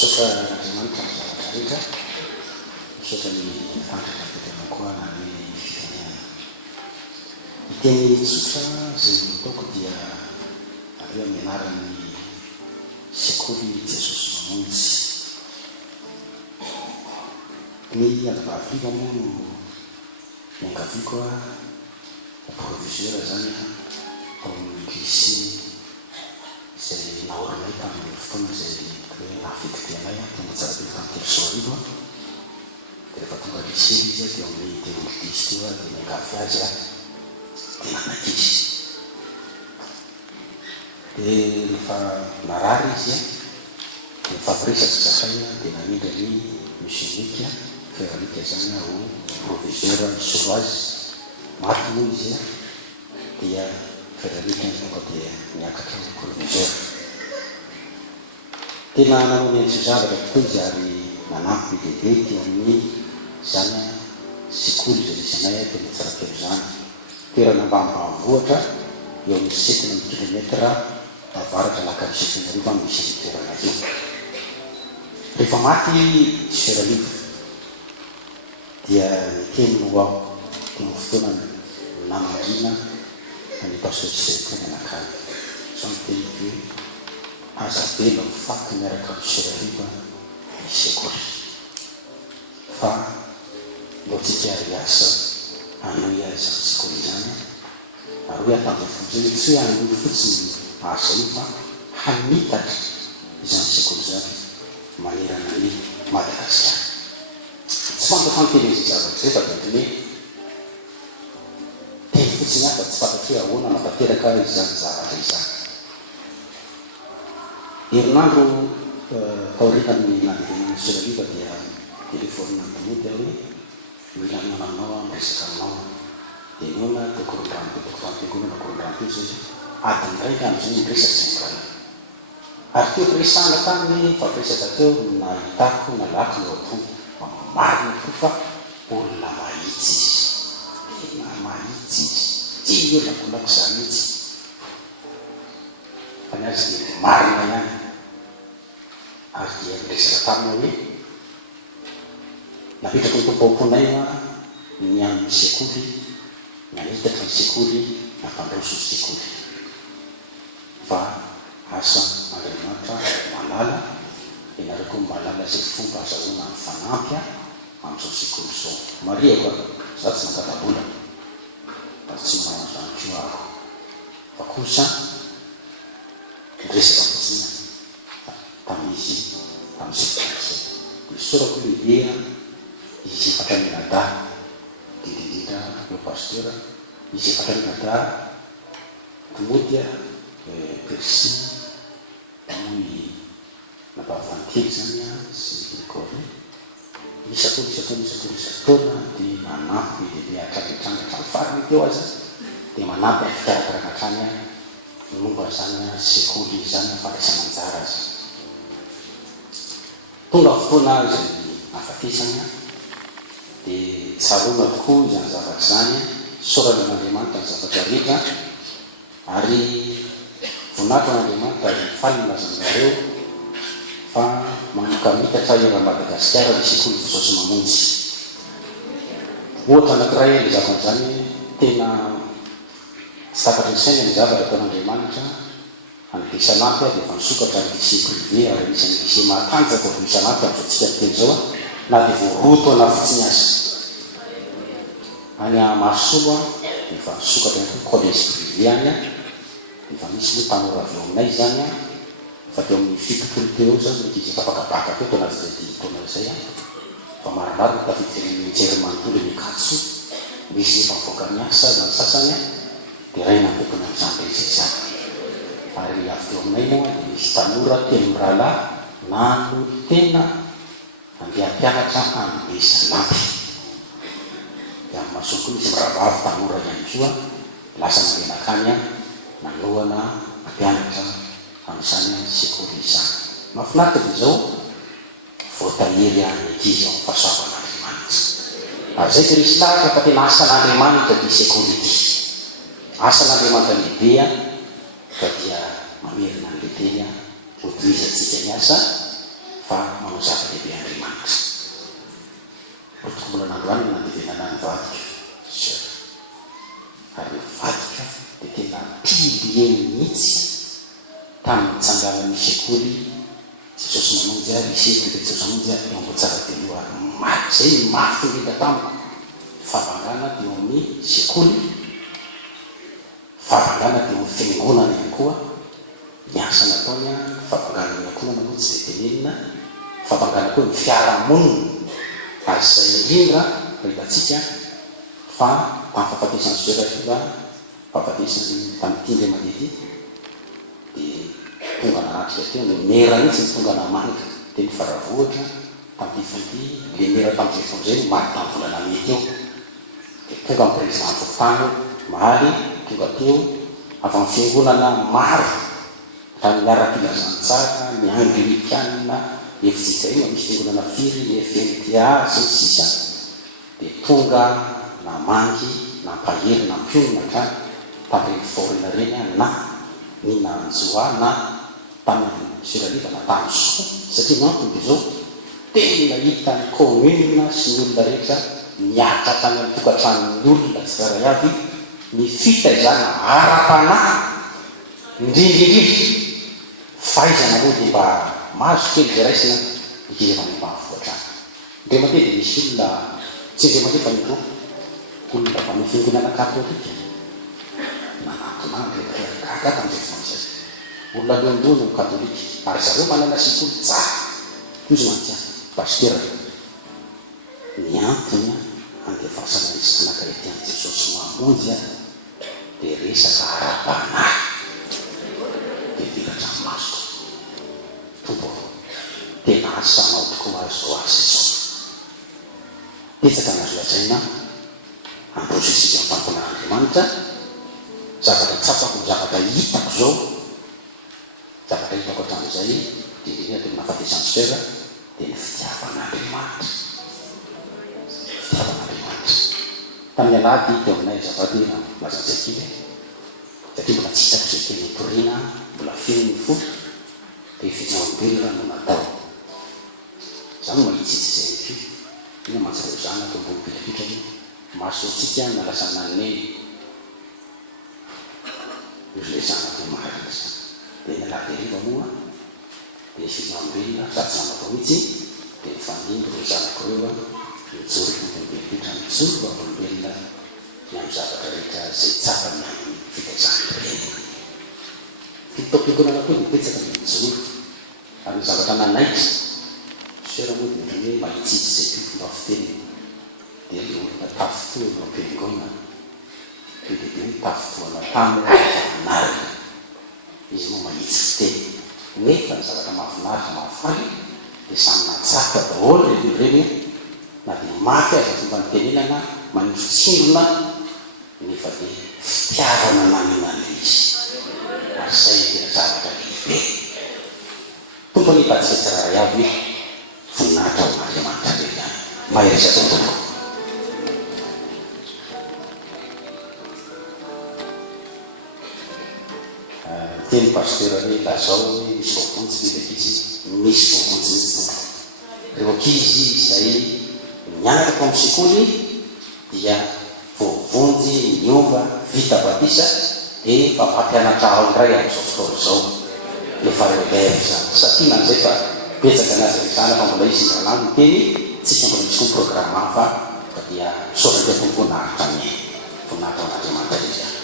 Soka Andriamanitra rehetra, soka ny fandraka tena koa na ny fitenena. Iteny tsotra izay nataoko dia aveo amin'ny anaran'ny sekoly Jesosy Mamonjy. Ny Andavavilo moa no niangaviako proviseur zany ao amin'ny lycée izay naorinay tamin'ny fotoana izay hoe nafitikianay tonga-tsarabe tamin'ny Soarivo. Dia rehefa tonga lycée izy dia amin'ny 2010 teo dia niangavy azy dia nanakizy. Dia rehefa narary izy dia nifampiresaky zahay dia namindra ny musique Ferrarique zany ho proviseur misolo azy. Maty moa izy dia Ferrarique tonga dia niakatra ho proviseur. Tena nanao miantso zavatra tokoa izy ary nanampy bebe teo amin'ny zany sekoly izay misy anay tena tsara kely zany. Toerana ambanimbanivohitra eo amin'ny 7 kilometra avaratra lakany Sekonarivo amin'ny misy toerana io. Rehefa maty Sekonarivo dia nikeny no aho tena fotoana namandrina ny pasteur sekoly anakany. Zany teny hoe aza be mba mifaky miaraka amin'ny Sekonarivo ny sekoly. Fa mbo tsika hiasa anohy azy zany sekoly zany ary hoe atambafonjeny tsy hoe anohy fotsiny asa io fa hanitatra izany sekoly zany manerana ny Madagasikara. Tsy fantafanteny izy zavatra zay fa dia teny fotsiny afa tsy fantatry hoe ahoana natanteraka izany zavatra izany. Herinandro taorian'ny nandehanan'ny Sekonarivo dia telefonina mody hoe mila nananao miresaka aminao dia nona tokorondrano zay adiny raika amin'izay miresaky zay mirana. Ary teo firesahana taminy fampiresaka teo nahitako nalako no ampongo marina tokoa fa olona mahitsy izy, tena mahitsy izy, tsy hoe lakolako zany mihitsy fa ny azy dia marina ihany. Ary dia miresaka tamina hoe napetraka ny tompo amponay ny amin'ny sekoly nanitatra ny sekoly nampandroso ny sekoly fa asa Andriamanitra malala ianareo koa malala zay fomba azahoana ny fanampy amin'izao sekoly izao. Maria koa za tsy nangatabola fa tsy manao zany kio ako fa kosa resaka fotsiny tamin'izy tamin'izay fotoana izay isorako lehibe izy efatra minada didididra eo pasteur izy efatra minada Timothée Percy moy napavantely zany sy Nicolas isataona dia manampy lehibe atratratra farany teo azy dia manampy ny fikarakarana hatrany momba zany sekoly zany fandraisana anjara azy. Tonga fotoana izay afatesana dia tsaroana tokoa izany zavatra zany, saorana n'Andriamanitra ny zavatra rehetra ary voninahitra n'Andriamanitra mifaly milazan'zareo fa manomboka mitatra eran'ny Madagasikara ny sekoly Jesosy Mamonjy. Ohatra anankiray le zavatra zany tena tsy takatra ny saina ny zavatra ataon'Andriamanitra any Isan'Ampy dia efa nisokatra ny lycée privé ary isan'ny lycée matanjaka ho Isan'Ampy amin'izao tsika teny zao na dia voaroto ana fotsiny azy. Any Masolo efa nisokatra ny collège privé any efa misy hoe tanora avy aminay zany fa teo amin'ny 70 teo zany izy afakabaka teo tao anazy zay taona zay fa maromaro ny tafiditsy mijery manontolo ny katso misy efa mivoaka ny asa zany sasany dia ray nampetona amin'izany rehetra zany. Ary avy teo aminay moa dia misy tanora telo mirahalahy nano tena andeha mpianatra amin'ny Isan'Ampy. Dia amin'ny Masolo koa misy miravavy tanora ihany koa lasa nandehanakany nalohana mpianatra amin'izany sekoly izany. Mahafinaritra dia izao voatahiry ankizy ao fahasoavan'Andriamanitra. Ary zay dia misy lahatra fa tena asan'Andriamanitra ty sekoly ity. Asan'Andriamanitra lehibe fa dia mamerina ny lehibe ho toizatsika ny asa fa manao zava-dehibe Andriamanitra. Mbola nandroany nandevenana ny vadika ary ny vadika dia tena pilier mihitsy tamin'ny mitsanganan'ny sekoly Jesosy mamonjy ary isety dia Jesosy mamonjy ary eo tsara teloa maty zay mafy indrindra tamiko favangana teo amin'ny sekoly, favangana teo amin'ny fiangonana ihany koa miasa nataony a favangana ny ankohana moa tsy dia tenenina favangana koa ny fiarahamonina ary zay indrindra hitantsika fa tamin'ny fahafatesany Jehovah fahafatesany tamin'ny tindry manety dia tonga naratrika teo ny mera mihitsy ny tonga namanitra dia ny faravohatra tamin'ny fanty le mera tamin'izay fon'izay maty tamin'ny volana mety eo dia tonga amin'ny président tany mahaly tonga teo avy amin'ny fiangonana maro raha miaraka ilazantsara ny anglikana efitsika io misy fiangonana firy ny FNTA sy ny sisa dia tonga namangy nampahery nampionina ka tamin'ireny forina reny na ninanjoa na tamin'ny Siraliva na tamin'ny Soa satria antony dia zao tena hitany commune sy ny olona rehetra miaka tany amin'ny tokantranon'ny olona tsiraray avy ny fitaizana ara-panahy indrindrindrindra fahaizana moa dia mba mahazo kely zay raisina ikireva ny mbaavoatrany ndre mateha dia misy olona tsy ndre mateha fa nidro olona fa amin'ny fiangonana katolika nanantonandry gaga tamin'izay fon'izay olona leondony ny katolika ary zareo manana sekoly tsara izy mantsy pastera ny antony andefasana izy zanak'Etiany Jesosy mamonjy a dia resaka ara-panahy dia viradranomasoko tombo tena asanao tokoa azo azy zao petsaka nazo lazaina androso isika amin'ny famponan'Andriamanitra zavatra tsapako ny zavatra hitako zao zavatra hitako hatramin'izay dindrindrina teo nafatesany Sera dia ny fitiavan'Andriamanitra fitiavan'Andriamanitra tamin'ny alady teo aminay zavatra lazantsakile satria mbola tsy hitako zay teny torina mbola feno ny fo dia fijaoam-belona no natao zany mahitsitsy zay fi ina mantsareo zanaka ambony pilapitrany mahasoatsika nalasana ny izy le zanako marina zany dia ny alahaderiva moa dia fijaoam-belona sady zanako mihitsy dia nifandimby reo zanako reo mijoro ambony pilapitra mijoro ambolombelona ny amin'ny zavatra rehetra zay tsapa ny amin'ny fitaizana reny fitaom-piangonana koa nipetsaka ny mijoro ary zavatra nanaitra Sera moa dia hoe mahitsitsy zay tio fomba fiteny dia le olona tafotoana am-piangonana dia dia hoe tafotoana tamina mahafinaritra izy moa mahitsy fiteny nefa ny zavatra mahafinaritra mahafaly dia samy natsaka daholo reny na dia mafy aza fomba nitenenana manindro tsindrona nefa dia fitiavana naninan'le izy ary zay tena zavatra lehibe tompony tatsika tsiraray avy voninahitra ao Andriamanitra reny any mahery tompoko teny pastera hoe lazao misy voavontsy nilaka izy misy voavontsy mihitsy tompoko reo ankizy izay mianatra tao amin'ny sekoly dia voavonjy miova vita batisa dia fa mampianatra ao indray amin'izao fotoana izao lefa relève zany satria nan'izay fa betsaka anazy resana fa mbola izy indranano ny teny tsika mbola misy koa programme hafa fa dia misaotra dia tompoko nahitra ny voninahitra ao Andriamanitra izy